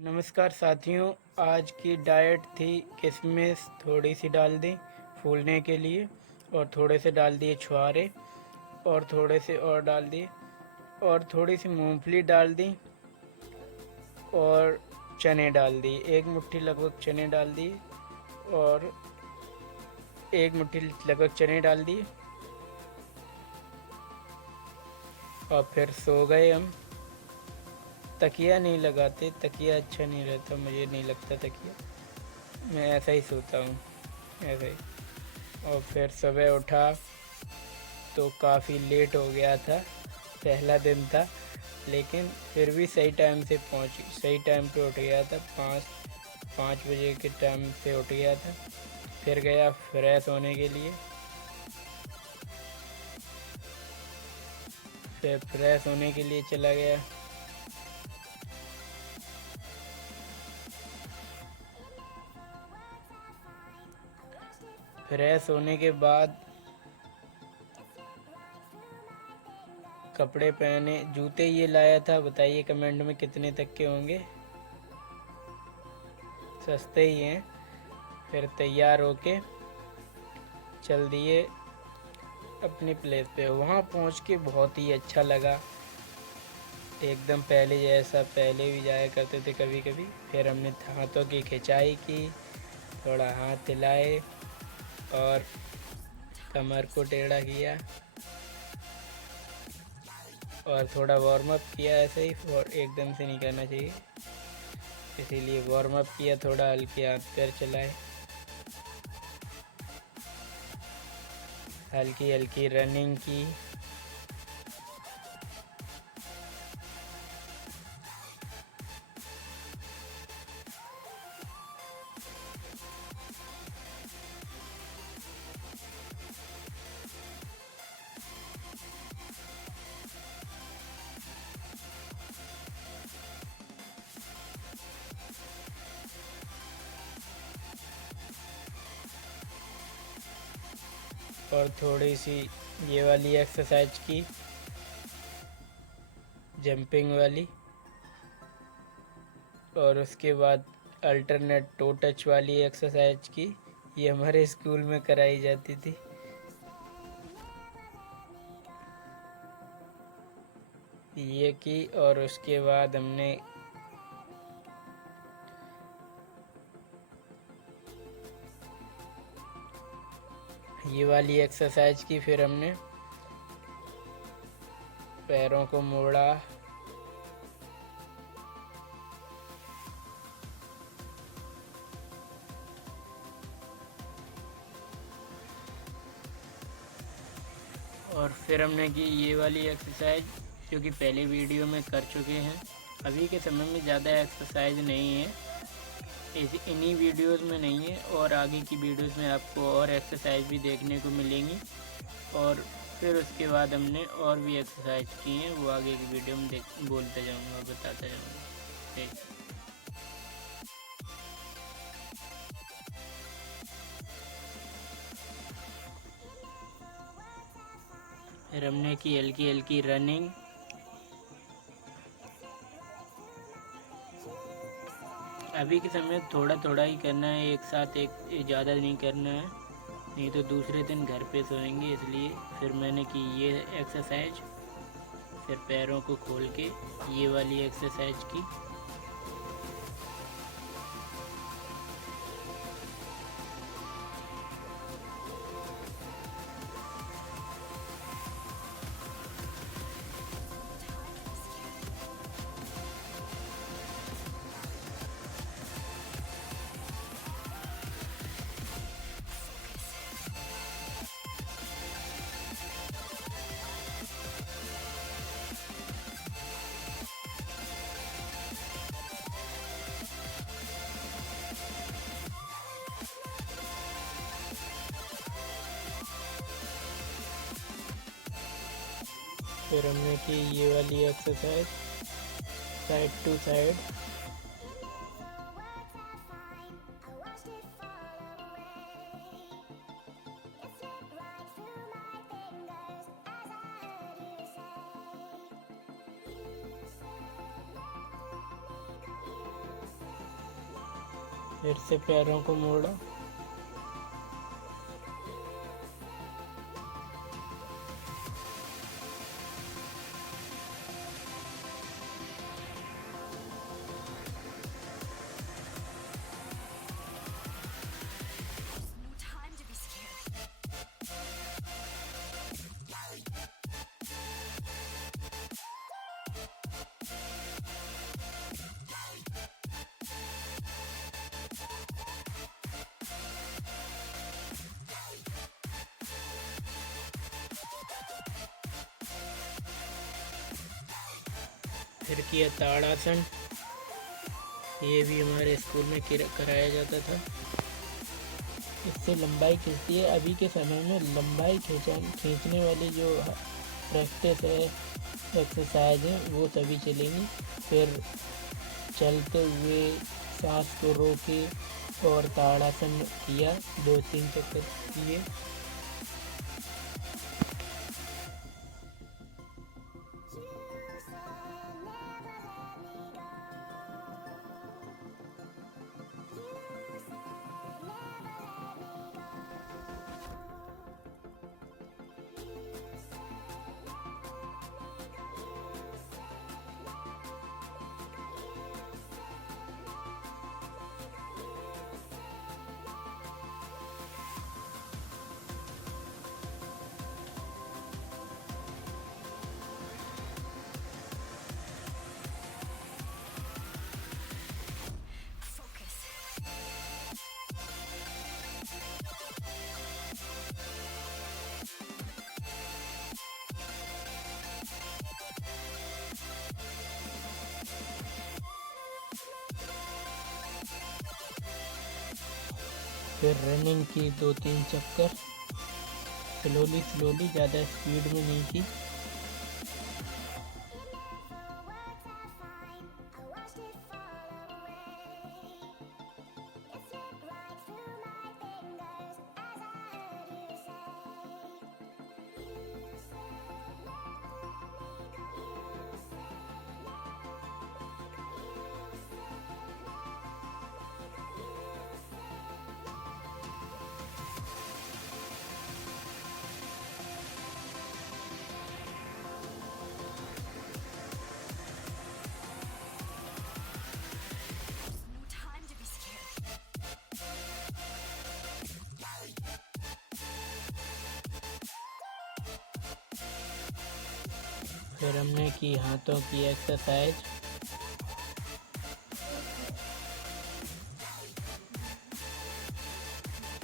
नमस्कार साथियों, आज की डाइट थी किशमिश थोड़ी सी डाल दी फूलने के लिए, और थोड़े से डाल दिए छुहारे, और थोड़े से और डाल दिए, और थोड़ी सी मूंगफली डाल दी, और चने डाल दिए। एक मुट्ठी लगभग चने डाल दिए, और एक मुट्ठी लगभग चने डाल दिए, और फिर सो गए हम। तकिया नहीं लगाते, तकिया अच्छा नहीं रहता, मुझे नहीं लगता तकिया, मैं ऐसा ही सोता हूँ, ऐसा ही। और फिर सुबह उठा तो काफ़ी लेट हो गया था, पहला दिन था, लेकिन फिर भी सही टाइम पे उठ गया था। 5 बजे के टाइम पे उठ गया था। फिर गया फ्रेश होने के लिए, फिर फ्रेश होने के लिए चला गया। फ्रेश होने के बाद कपड़े पहने, जूते ये लाया था, बताइए कमेंट में कितने तक के होंगे, सस्ते ही हैं। फिर तैयार होके चल दिए अपनी प्लेस पे। वहाँ पहुँच के बहुत ही अच्छा लगा, एकदम पहले जैसा, पहले भी जाया करते थे कभी कभी। फिर हमने हाथों की खिंचाई की, थोड़ा हाथ हिलाए और कमर को टेढ़ा किया, और थोड़ा वार्म अप किया ऐसे ही, और एकदम से नहीं करना चाहिए, इसीलिए वार्म अप किया, थोड़ा हल्के हाथ पैर चलाए, हल्की हल्की रनिंग की। और थोड़ी सी ये वाली एक्सरसाइज की, जंपिंग वाली, और उसके बाद अल्टरनेट टो टच वाली एक्सरसाइज की। ये हमारे स्कूल में कराई जाती थी। ये की, और उसके बाद हमने ये वाली एक्सरसाइज की। फिर हमने पैरों को मोड़ा, और फिर हमने की ये वाली एक्सरसाइज, जो कि पहले वीडियो में कर चुके हैं। अभी के समय में ज़्यादा एक्सरसाइज नहीं है, इन्हीं वीडियोस में नहीं है, और आगे की वीडियोस में आपको और एक्सरसाइज भी देखने को मिलेंगी। और फिर उसके बाद हमने और भी एक्सरसाइज की हैं, वो आगे की वीडियो में बोलता जाऊँगा, बताता जाऊँगा। ठीक। फिर हमने की हल्की हल्की रनिंग, अभी के समय थोड़ा थोड़ा ही करना है, एक साथ एक ज़्यादा नहीं करना है, नहीं तो दूसरे दिन घर पे सोएंगे, इसलिए फिर मैंने की ये एक्सरसाइज। फिर पैरों को खोल के ये वाली एक्सरसाइज की। फिर हमने की ये वाली एक्सरसाइज, साइड टू साइड। फिर से पैरों को मोड़ा। फिर किया ताड़ासन। ये भी हमारे स्कूल में कराया जाता था। इससे लंबाई खींचती है। अभी के समय में लंबाई खींचने वाली जो प्रैक्टिस है, एक्सरसाइज है, वो सभी चलेंगी। फिर चलते हुए सांस को रोके और ताड़ासन किया, 2-3 चक्कर किए। फिर रनिंग की 2-3 चक्कर, स्लोली, ज़्यादा स्पीड में नहीं की। फिर हमने की हाथों की एक्सरसाइज।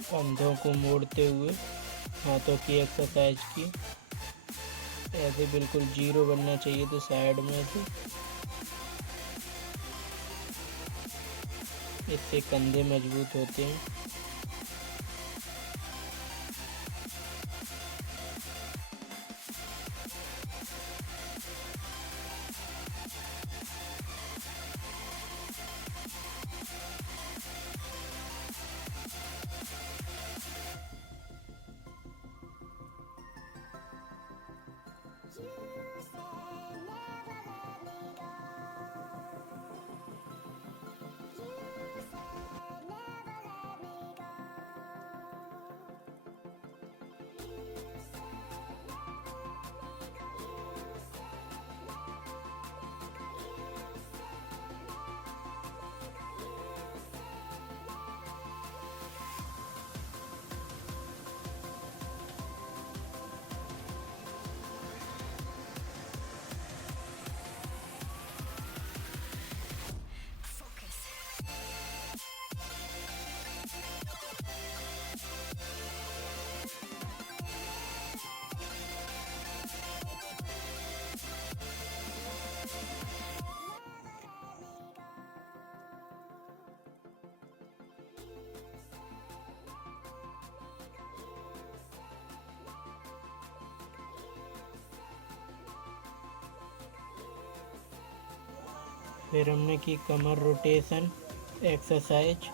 कंधों को मोड़ते हुए हाथों की एक्सरसाइज की। ऐसे बिल्कुल जीरो बनना चाहिए, तो साइड में से। इससे कंधे मजबूत होते हैं। फिर हमने की कमर रोटेशन एक्सरसाइज।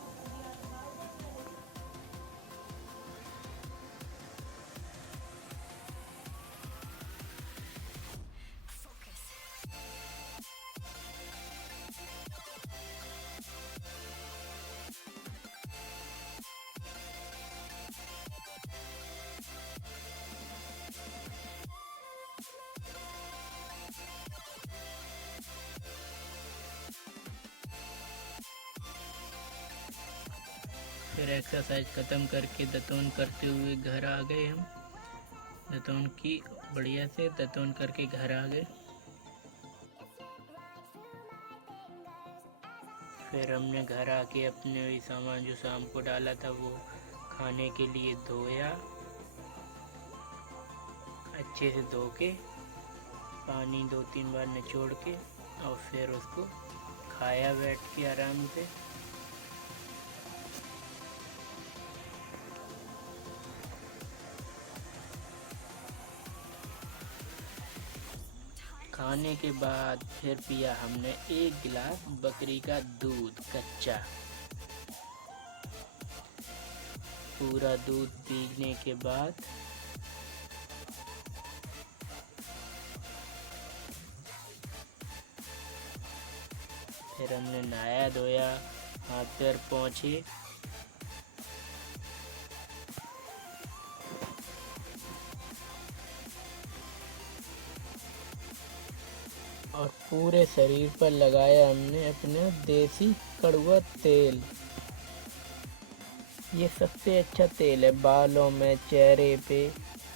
फिर एक्सरसाइज ख़त्म करके दतौन करते हुए घर आ गए हम। दतौन की बढ़िया से दतौन करके घर आ गए। फिर हमने घर आके अपने वही सामान जो शाम को डाला था वो खाने के लिए धोया, अच्छे से धो के पानी 2-3 बार निचोड़ के, और फिर उसको खाया बैठ के आराम से। खाने के बाद फिर पिया हमने 1 गिलास बकरी का दूध कच्चा। पूरा दूध पीने के बाद फिर हमने नहाया धोया, हाथ पैर पोंछे, और पूरे शरीर पर लगाया हमने अपने देसी कड़वा तेल। ये सबसे अच्छा तेल है, बालों में, चेहरे पे,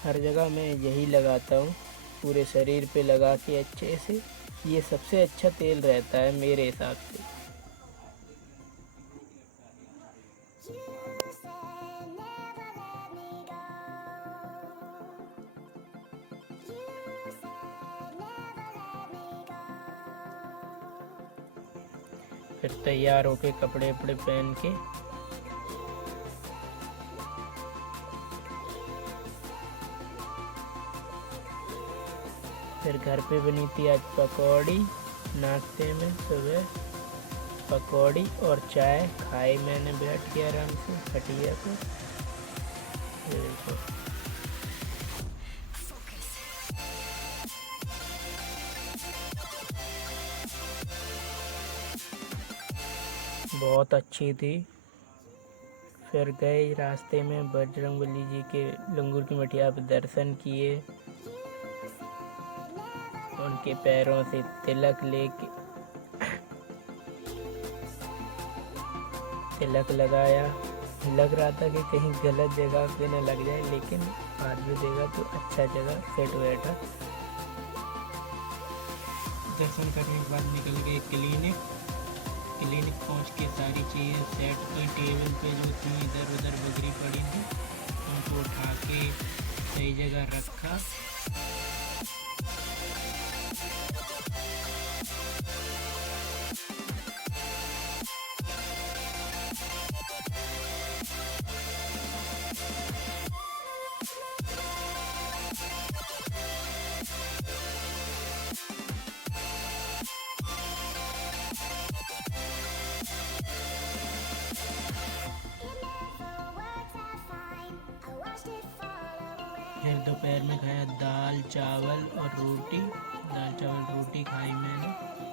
हर जगह मैं यही लगाता हूँ। पूरे शरीर पे लगा के अच्छे से, ये सबसे अच्छा तेल रहता है मेरे हिसाब से। फिर तैयार होके कपड़े वपड़े पहन के फिर घर पे बनी थी आज पकौड़ी। नाश्ते में सुबह पकौड़ी और चाय खाई मैंने बैठ के आराम से खटिया पे। ये देखो, बहुत अच्छी थी। फिर गए रास्ते में बजरंगबली जी के लंगूर की मठिया पे दर्शन किए, उनके पैरों से तिलक लेके तिलक लगाया। लग रहा था कि कहीं गलत जगह पे न लग जाए, लेकिन बाद में देखा तो अच्छा जगह सेट बैठा। दर्शन करने के बाद निकल गए क्लिनिक पहुंच के सारी चीज़ें सेट की। टेबल पे जो थी इधर उधर बिखरी पड़ी थी, उनको उठा के सही जगह रखा। फिर दोपहर में खाया दाल चावल और रोटी। दाल चावल रोटी खाई मैंने।